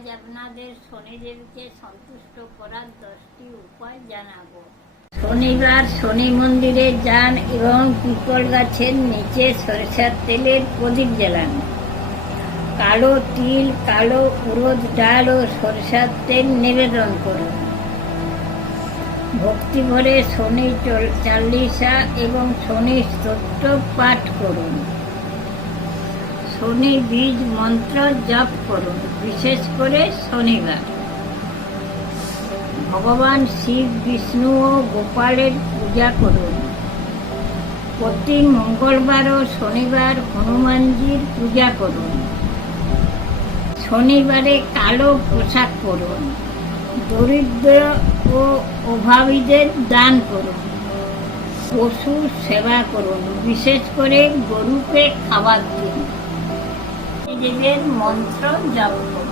আজ আপনাদের শনিদেবকে সন্তুষ্ট করার 10টি উপায় জানাবো। শনিবার শনি মন্দিরে যান এবং পিপল গাছের নিচে সরিষার তেলের প্রদীপ জ্বালান। কালো তিল, কালো উড়দ ডাল ও সরিষার তেল নিবেদন করুন। ভক্তি ভরে শনি চালিসা এবং শনি স্তোত্র পাঠ করুন। শনি বীজ মন্ত্র জপ করুন, বিশেষ করে শনিবার। ভগবান শিব, বিষ্ণু ও গোপালের পূজা করুন। প্রতি মঙ্গলবার ও শনিবার হনুমানজির পূজা করুন। শনিবারে কালো পোশাক পরুন। দরিদ্র ও অভাবীদের দান করুন। পশু সেবা করুন, বিশেষ করে গরুকে খাবার দিন। দেবের মন্ত্র জপ করুন।